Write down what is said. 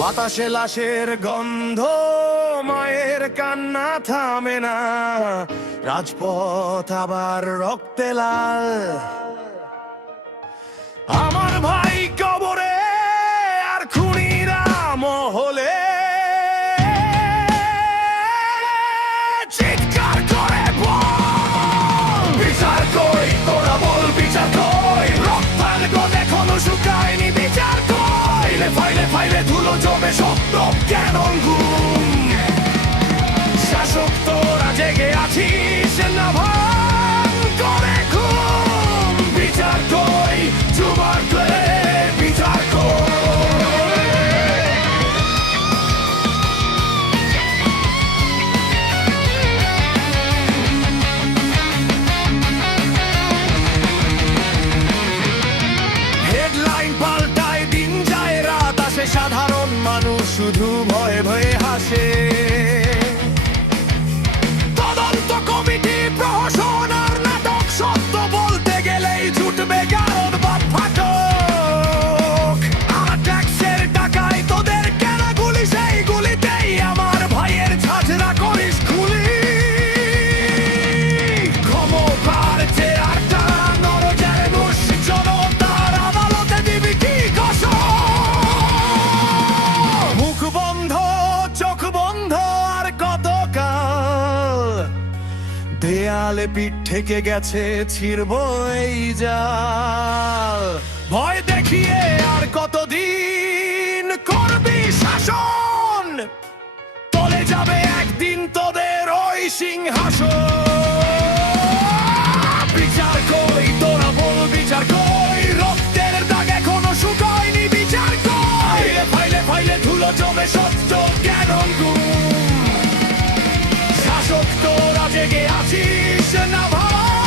বাতাসে লাশের গন্ধ, মায়ের কান্না থামে না, রাজপথ আবার রক্তে লাল। আমার ভাই কবরে আর খুনিরা মহলে চিৎকার করে বল, বিচার কই তোরা বল, বিচার কই, রক্তাল গদ এখনো শুকায়নি, বিচার কই, ফাইলে ফাইলে ধুলো জমে সত্য কেন ঘুম, শাসক তোরা জেগে আছিস না ভাঙ করে ঘুম, বিচার কই জুবার করে বিচার কই। হেডলাইন পাল্টায়, দিন যায় রাত আসে, সাধারণ মানুষ শুধু ভয়ে ভয়ে হাসে। তদন্ত কমিটি, প্রহসন আর নাটক, সত্য বলতে গেলেই ছুটবে গারদ বা ফাটক। আর ট্যাক্সের টাকায় তোদের কেনা গুলি, সেই গুলিতেই আমার ভাইয়ের ঝাঁঝরা করিস খুলি। ক্ষমতার চেয়ারটা নরজানুষ, জনতার আদালতে দিবি কি কসম, মুখ বন্ধ চোখ বন্ধ আর কতকাল, দেয়ালে পিঠ থেকে গেছে ছিড়ব এই জাল। ভয় দেখিয়ে আর কতদিন করবি শাসন, তলে যাবে একদিন তোদের ওই সিংহাসন। বিচার কই তোরা বল, বিচার কই, রক্তের দাগ এখনো শুকায়নি, বিচার কই, ফাইলে ফাইলে ধুলো জমে সত্য কেন ঘুম, শাসক তোরা জেগে আছিস না ভাই।